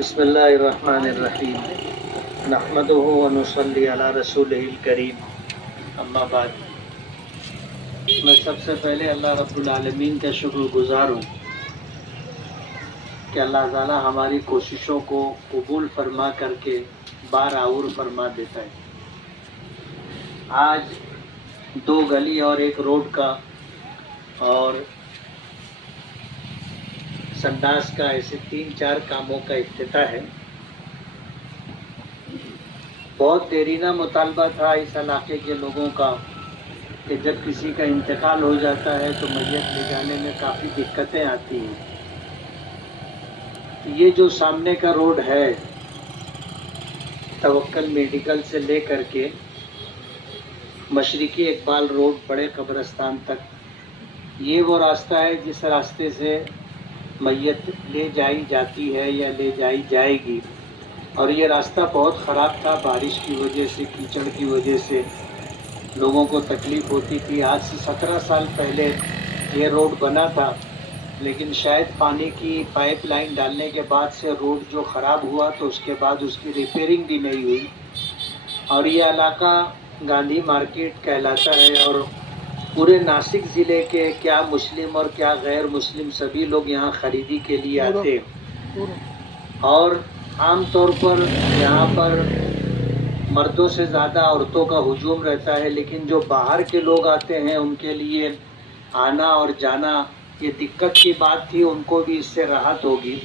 بسم اللہ الرحمن الرحیم نحمدہ ونصلی علی رسولہ الکریم اما بعد۔ میں سب سے پہلے اللہ رب العالمین کا شکر گزار ہوں کہ اللہ تعالی ہماری کوششوں کو قبول فرما کر کے بار آور فرما دیتا ہے۔ آج 2 گلی اور 1 روڈ کا اور سنداس کا ایسے 3-4 کاموں کا افتتاح ہے۔ بہت دیرینہ مطالبہ تھا اس علاقے کے لوگوں کا کہ جب کسی کا انتقال ہو جاتا ہے تو میت لے جانے میں کافی دقتیں آتی ہیں۔ یہ جو سامنے کا روڈ ہے توکل میڈیکل سے لے کر کے مشرقی اقبال روڈ بڑے قبرستان تک، یہ وہ راستہ ہے جس راستے سے میت لے جائی جاتی ہے یا لے جائی جائے گی، اور یہ راستہ بہت خراب تھا۔ بارش کی وجہ سے، کیچڑ کی وجہ سے لوگوں کو تکلیف ہوتی تھی۔ آج سے 17 سال پہلے یہ روڈ بنا تھا، لیکن شاید پانی کی پائپ لائن ڈالنے کے بعد سے روڈ جو خراب ہوا تو اس کے بعد اس کی ریپیئرنگ بھی نہیں ہوئی، اور یہ علاقہ گاندھی مارکیٹ کہلاتا ہے، اور پورے ناسک ضلع کے کیا مسلم اور کیا غیر مسلم سبھی لوگ یہاں خریدی کے لیے آتے ہیں، اور عام طور پر یہاں پر مردوں سے زیادہ عورتوں کا ہجوم رہتا ہے، لیکن جو باہر کے لوگ آتے ہیں ان کے لیے آنا اور جانا یہ دقت کی بات تھی، ان کو بھی اس سے راحت ہوگی۔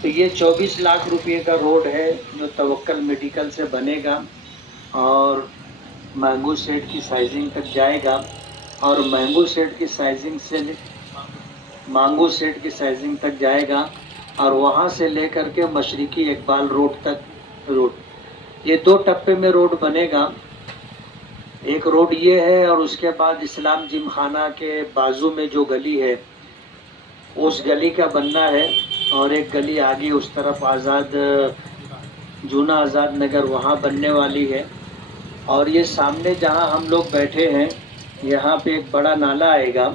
تو یہ 24 لاکھ روپے کا روڈ ہے جو توکل میڈیکل سے بنے گا اور مینگو سیٹ کی سائزنگ تک جائے گا، اور مینگو سیٹ کی سائزنگ تک جائے گا، اور وہاں سے لے کر کے مشرقی اقبال روڈ تک روڈ۔ یہ 2 ٹپے میں روڈ بنے گا۔ ایک روڈ یہ ہے، اور اس کے بعد اسلام جم خانہ کے بازو میں جو گلی ہے اس گلی کا بننا ہے، اور ایک گلی آگے اس طرف جونا آزاد نگر وہاں بننے والی ہے۔ اور یہ سامنے جہاں ہم لوگ بیٹھے ہیں یہاں پہ ایک بڑا نالا آئے گا،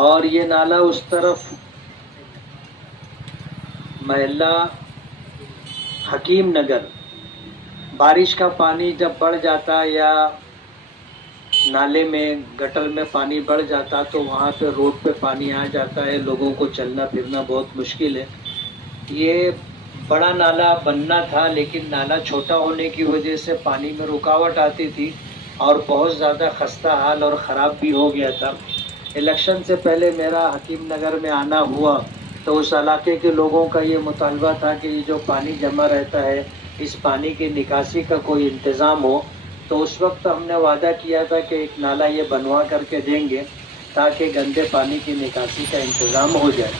اور یہ نالا اس طرف محلہ حکیم نگر، بارش کا پانی جب بڑھ جاتا یا نالے میں گٹر میں پانی بڑھ جاتا تو وہاں پہ روڈ پہ پانی آ جاتا ہے، لوگوں کو چلنا پھرنا بہت مشکل ہے۔ یہ بڑا نالا بننا تھا، لیکن نالا چھوٹا ہونے کی وجہ سے پانی میں رکاوٹ آتی تھی اور بہت زیادہ خستہ حال اور خراب بھی ہو گیا تھا۔ الیکشن سے پہلے میرا حکیم نگر میں آنا ہوا تو اس علاقے کے لوگوں کا یہ مطالبہ تھا کہ یہ جو پانی جمع رہتا ہے اس پانی کی نکاسی کا کوئی انتظام ہو، تو اس وقت ہم نے وعدہ کیا تھا کہ ایک نالا یہ بنوا کر کے دیں گے تاکہ گندے پانی کی نکاسی کا انتظام ہو جائے۔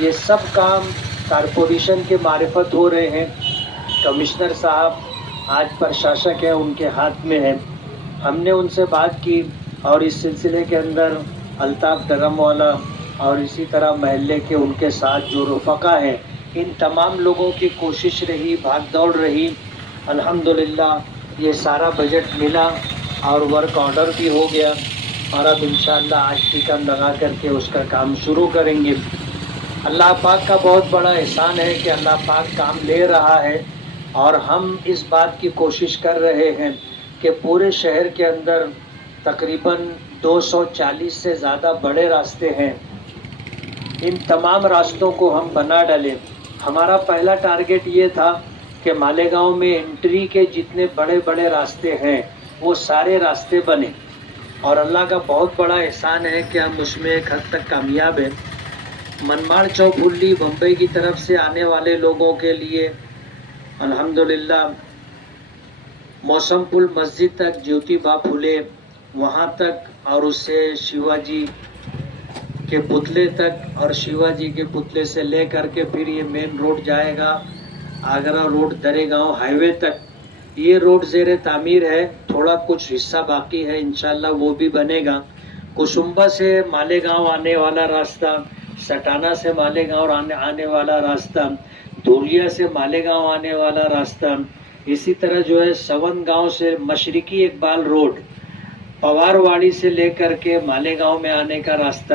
یہ سب کام کارپوریشن کے معرفت ہو رہے ہیں۔ کمشنر صاحب آج پرشاسک ہے، ان کے ہاتھ میں ہے۔ ہم نے ان سے بات کی، اور اس سلسلے کے اندر الطاف ڈرم والا اور اسی طرح محلے کے ان کے ساتھ جو رفقا ہیں، ان تمام لوگوں کی کوشش رہی، بھاگ دوڑ رہی۔ الحمدللہ یہ سارا بجٹ ملا اور ورک آرڈر بھی ہو گیا، اور اب انشاءاللہ آج ٹھیکم لگا کر کے اس کا کام شروع کریں گے۔ اللہ پاک کا بہت بڑا احسان ہے کہ اللہ پاک کام لے رہا ہے، اور ہم اس بات کی کوشش کر رہے ہیں کہ پورے شہر کے اندر تقریباً 240 سے زیادہ بڑے راستے ہیں، ان تمام راستوں کو ہم بنا ڈالیں۔ ہمارا پہلا ٹارگٹ یہ تھا کہ مالیگاؤں میں انٹری کے جتنے بڑے بڑے راستے ہیں وہ سارے راستے بنے، اور اللہ کا بہت بڑا احسان ہے کہ ہم اس میں ایک حد تک کامیاب ہیں۔ منماڑ چوپھلی بمبئی کی طرف سے آنے والے لوگوں کے لیے الحمدللہ موسم پل مسجد تک، جیوتی با پھولے وہاں تک، اور اس سے شیواجی کے پتلے تک، اور شیواجی کے پتلے سے لے کر کے پھر یہ مین روڈ جائے گا آگرہ روڈ درے گاؤں ہائی وے تک۔ یہ روڈ زیر تعمیر ہے، تھوڑا کچھ حصہ باقی ہے، انشاءاللہ وہ بھی بنے گا۔ کسمبا سے مالیگاؤں آنے والا راستہ، سٹانہ سے مالیگاؤں آنے والا راستہ، دھولیا سے مالیگاؤں آنے والا راستہ، اسی طرح جو ہے سون گاؤں سے مشرقی اقبال روڈ، پوار واڑی سے لے کر کے مالیگاؤں میں آنے کا راستہ،